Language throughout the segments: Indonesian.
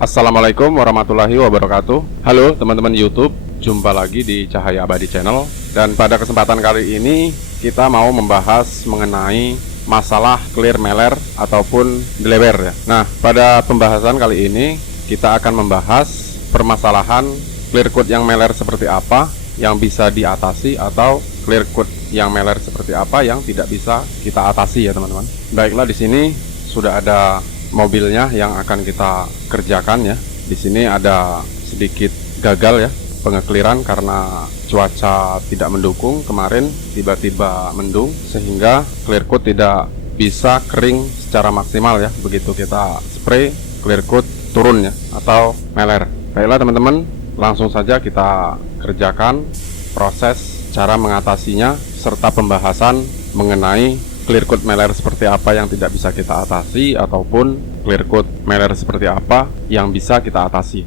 Assalamualaikum warahmatullahi wabarakatuh. Halo teman-teman YouTube, jumpa lagi di Cahaya Abadi Channel. Dan pada kesempatan kali ini kita mau membahas mengenai masalah clear meler ataupun delewer ya. Nah, pada pembahasan kali ini kita akan membahas permasalahan clear code yang meler seperti apa yang bisa diatasi, atau clear code yang meler seperti apa yang tidak bisa kita atasi ya teman-teman. Baiklah, di sini sudah ada mobilnya yang akan kita kerjakan ya. Di sini ada sedikit gagal ya pengekliran karena cuaca tidak mendukung. Kemarin tiba-tiba mendung sehingga clear coat tidak bisa kering secara maksimal ya. Begitu kita spray, clear coat turun ya, atau meler. Baiklah teman-teman, langsung saja kita kerjakan proses cara mengatasinya serta pembahasan mengenai clear code meler seperti apa yang tidak bisa kita atasi, ataupun clear code meler seperti apa yang bisa kita atasi.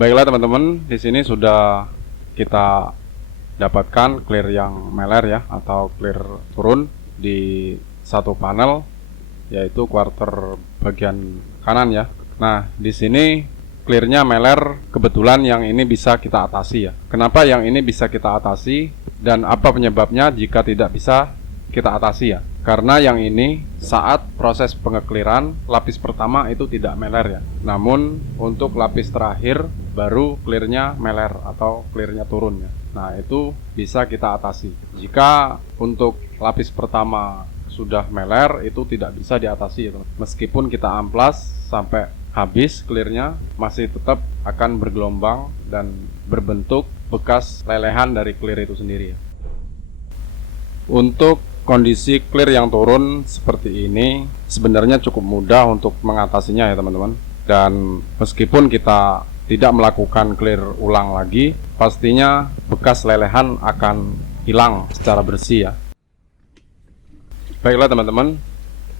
Baiklah teman-teman, di sini sudah kita dapatkan clear yang meler ya, atau clear turun di satu panel, yaitu quarter bagian kanan ya. Nah, di sini clearnya meler, kebetulan yang ini bisa kita atasi ya. Kenapa yang ini bisa kita atasi dan apa penyebabnya jika tidak bisa kita atasi ya? Karena yang ini saat proses pengekliran lapis pertama itu tidak meler ya. Namun untuk lapis terakhir baru clearnya meler atau clearnya turun ya. Nah, itu bisa kita atasi. Jika untuk lapis pertama sudah meler, itu tidak bisa diatasi ya. Meskipun kita amplas sampai habis clearnya, masih tetap akan bergelombang dan berbentuk bekas lelehan dari clear itu sendiri ya. Untuk kondisi clear yang turun seperti ini sebenarnya cukup mudah untuk mengatasinya ya teman-teman. Dan meskipun kita tidak melakukan clear ulang lagi, pastinya bekas lelehan akan hilang secara bersih ya. Baiklah teman-teman,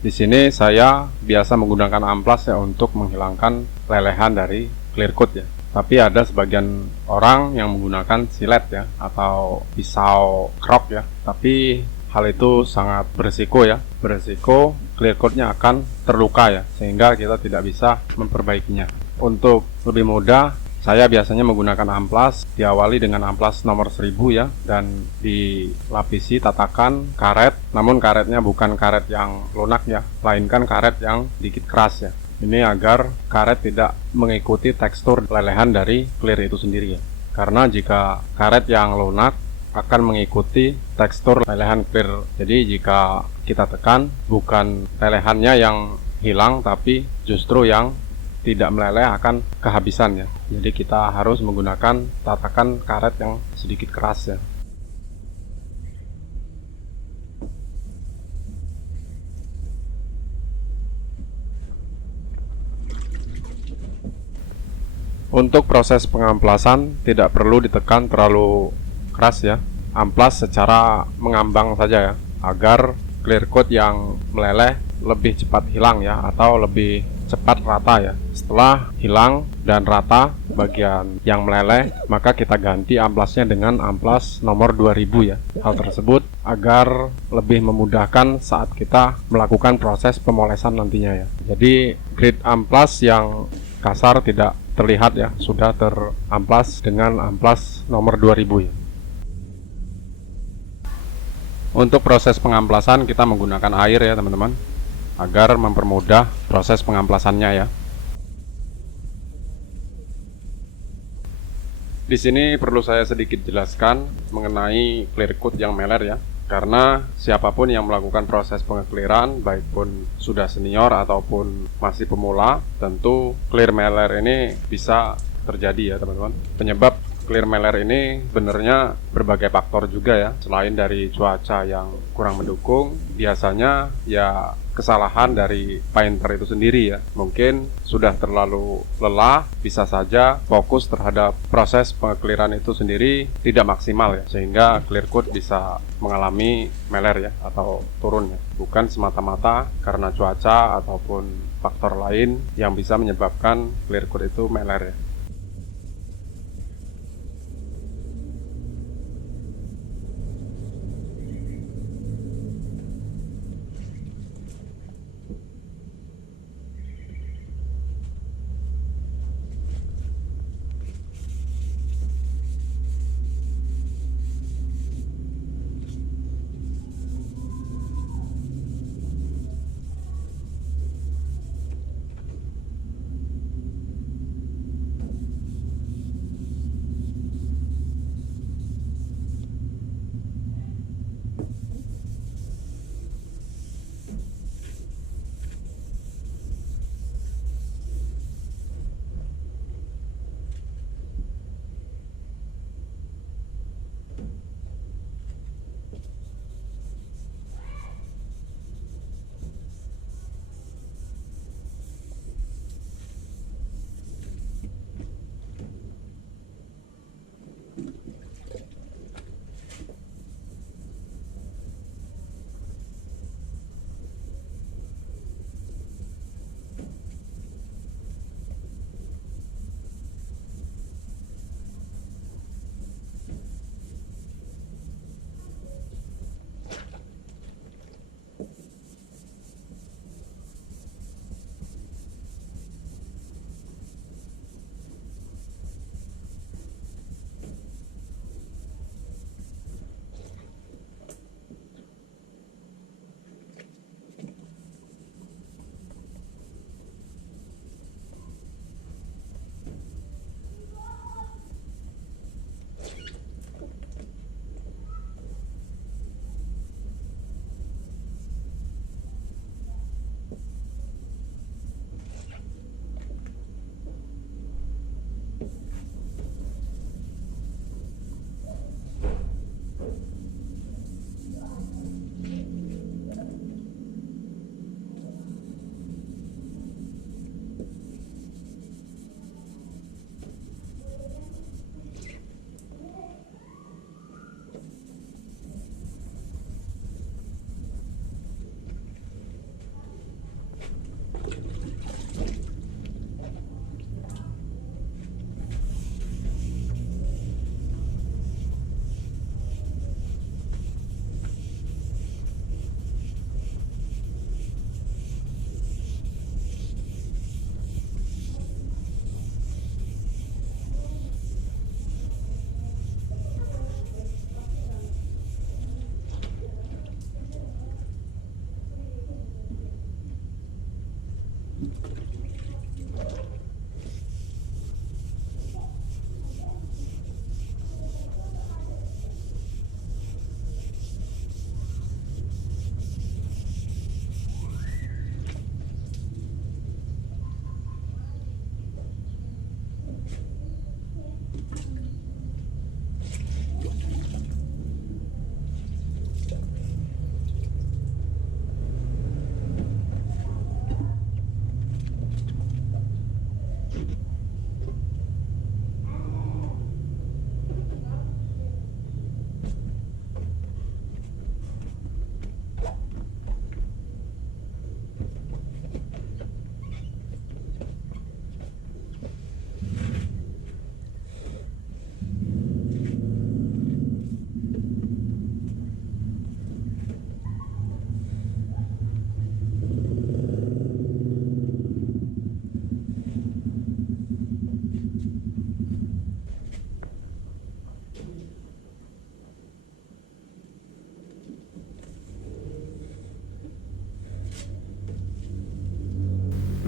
di sini saya biasa menggunakan amplas ya untuk menghilangkan lelehan dari clear coat ya. Tapi ada sebagian orang yang menggunakan silet ya, atau pisau krok ya. Tapi hal itu sangat berisiko ya. Berisiko clear coatnya akan terluka ya, sehingga kita tidak bisa memperbaikinya. Untuk lebih mudah, saya biasanya menggunakan amplas. Diawali dengan amplas nomor 1000 ya, dan dilapisi tatakan karet. Namun karetnya bukan karet yang lunak ya, melainkan karet yang sedikit keras ya. Ini agar karet tidak mengikuti tekstur lelehan dari clear itu sendiri ya. Karena jika karet yang lunak akan mengikuti tekstur lelehan clear. Jadi jika kita tekan, bukan lelehannya yang hilang, tapi justru yang tidak meleleh akan kehabisan ya. Jadi kita harus menggunakan tatakan karet yang sedikit keras ya. Untuk proses pengamplasan tidak perlu ditekan terlalu keras ya. Amplas secara mengambang saja ya, agar clear coat yang meleleh lebih cepat hilang ya, atau lebih cepat rata ya. Setelah hilang dan rata bagian yang meleleh, maka kita ganti amplasnya dengan amplas nomor 2000 ya. Hal tersebut agar lebih memudahkan saat kita melakukan proses pemolesan nantinya ya. Jadi grade amplas yang kasar tidak terlihat ya, sudah teramplas dengan amplas nomor 2000 ya. Untuk proses pengamplasan kita menggunakan air ya teman-teman, agar mempermudah proses pengamplasannya ya. Di sini perlu saya sedikit jelaskan mengenai clear coat yang meler ya. Karena siapapun yang melakukan proses pengekliran, baik pun sudah senior ataupun masih pemula, tentu clear meler ini bisa terjadi ya teman-teman. Penyebab clear meler ini sebenarnya berbagai faktor juga ya. Selain dari cuaca yang kurang mendukung, biasanya ya kesalahan dari painter itu sendiri ya. Mungkin sudah terlalu lelah, bisa saja fokus terhadap proses pengekliran itu sendiri tidak maksimal ya, sehingga clear coat bisa mengalami meler ya atau turun ya. Bukan semata-mata karena cuaca ataupun faktor lain yang bisa menyebabkan clear coat itu meler ya.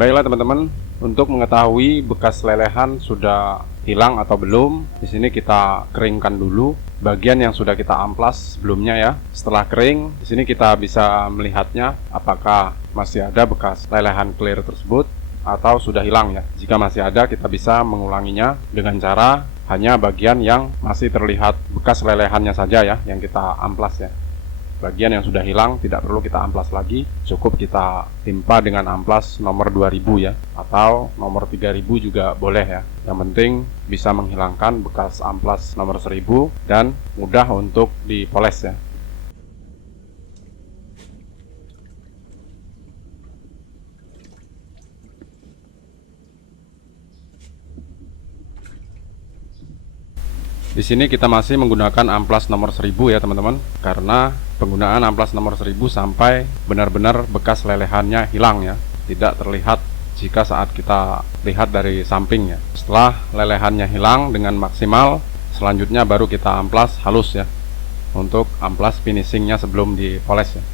Baiklah teman-teman, untuk mengetahui bekas lelehan sudah hilang atau belum, di sini kita keringkan dulu bagian yang sudah kita amplas sebelumnya ya. Setelah kering, di sini kita bisa melihatnya apakah masih ada bekas lelehan clear tersebut atau sudah hilang ya. Jika masih ada, kita bisa mengulanginya dengan cara hanya bagian yang masih terlihat bekas lelehannya saja ya, yang kita amplas ya. Bagian yang sudah hilang tidak perlu kita amplas lagi, cukup kita timpa dengan amplas nomor 2000 ya, atau nomor 3000 juga boleh ya. Yang penting bisa menghilangkan bekas amplas nomor 1000 dan mudah untuk dipoles ya. Di sini kita masih menggunakan amplas nomor 1000 ya teman-teman, karena penggunaan amplas nomor 1000 sampai benar-benar bekas lelehannya hilang ya, tidak terlihat jika saat kita lihat dari samping ya. Setelah lelehannya hilang dengan maksimal, selanjutnya baru kita amplas halus ya, untuk amplas finishingnya sebelum dipoles ya.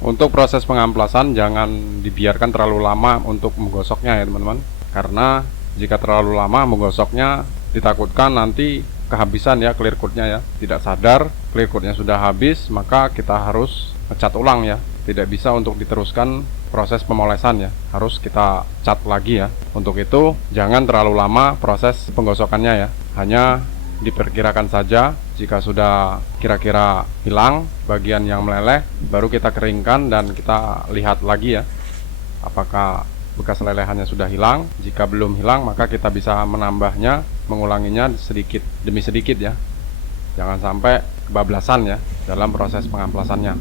Untuk proses pengamplasan jangan dibiarkan terlalu lama untuk menggosoknya ya teman-teman, karena jika terlalu lama menggosoknya ditakutkan nanti kehabisan ya clear coatnya ya. Tidak sadar clear coatnya sudah habis, maka kita harus ngecat ulang ya. Tidak bisa untuk diteruskan proses pemolesan ya, harus kita cat lagi ya. Untuk itu jangan terlalu lama proses penggosokannya ya, hanya diperkirakan saja. Jika sudah kira-kira hilang bagian yang meleleh, baru kita keringkan dan kita lihat lagi ya, apakah bekas lelehannya sudah hilang. Jika belum hilang, maka kita bisa menambahnya, mengulanginya sedikit demi sedikit ya. Jangan sampai kebablasan ya dalam proses pengamplasannya.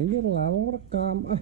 Pinggir lawang rekam.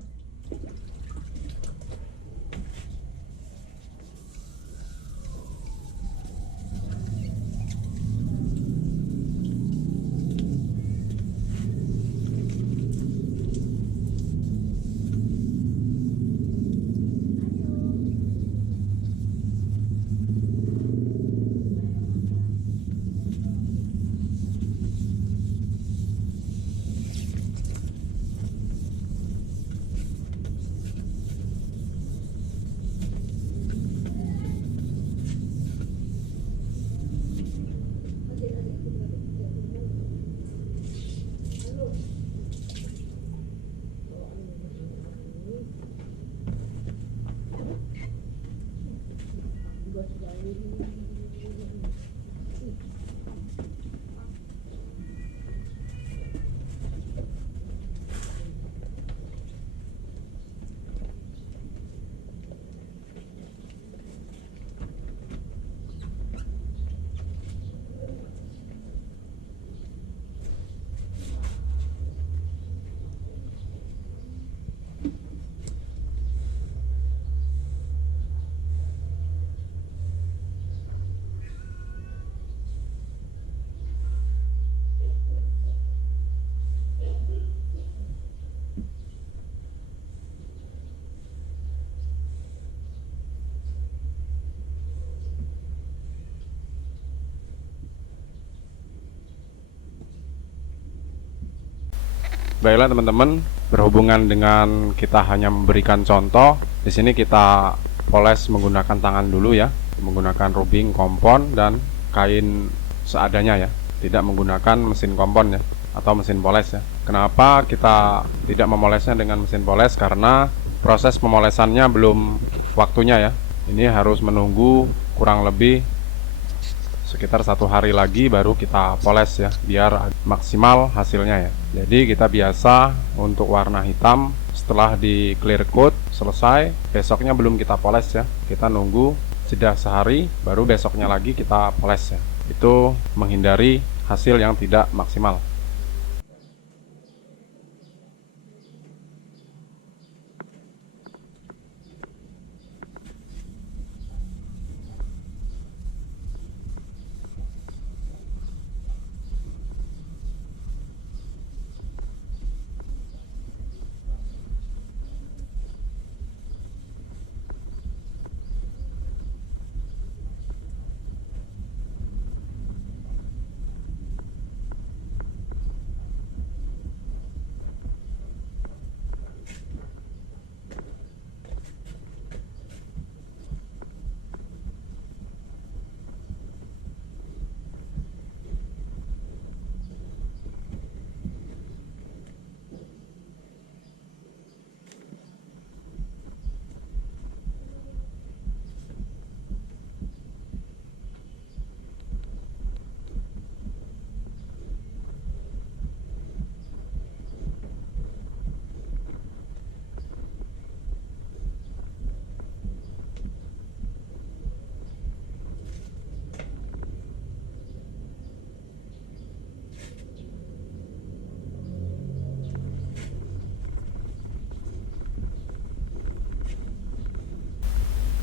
Baiklah teman-teman, berhubungan dengan kita hanya memberikan contoh, di sini kita poles menggunakan tangan dulu ya, menggunakan rubbing kompon dan kain seadanya ya, tidak menggunakan mesin kompon ya, atau mesin poles ya. Kenapa kita tidak memolesnya dengan mesin poles? Karena proses pemolesannya belum waktunya ya. Ini harus menunggu kurang lebih sekitar 1 hari lagi baru kita poles ya, biar maksimal hasilnya ya. Jadi kita biasa untuk warna hitam setelah di clear coat selesai, besoknya belum kita poles ya, kita nunggu jeda sehari baru besoknya lagi kita poles ya. Itu menghindari hasil yang tidak maksimal.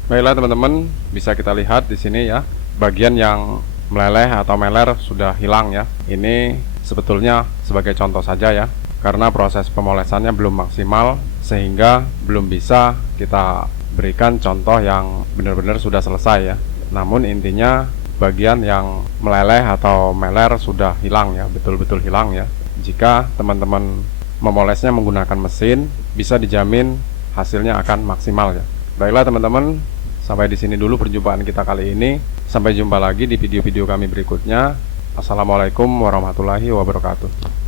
Baiklah teman-teman, bisa kita lihat di sini ya, bagian yang meleleh atau meler sudah hilang ya. Ini sebetulnya sebagai contoh saja ya, karena proses pemolesannya belum maksimal sehingga belum bisa kita berikan contoh yang benar-benar sudah selesai ya. Namun intinya bagian yang meleleh atau meler sudah hilang ya, betul-betul hilang ya. Jika teman-teman memolesnya menggunakan mesin, bisa dijamin hasilnya akan maksimal ya. Baiklah teman-teman, sampai di sini dulu perjumpaan kita kali ini. Sampai jumpa lagi di video-video kami berikutnya. Assalamualaikum warahmatullahi wabarakatuh.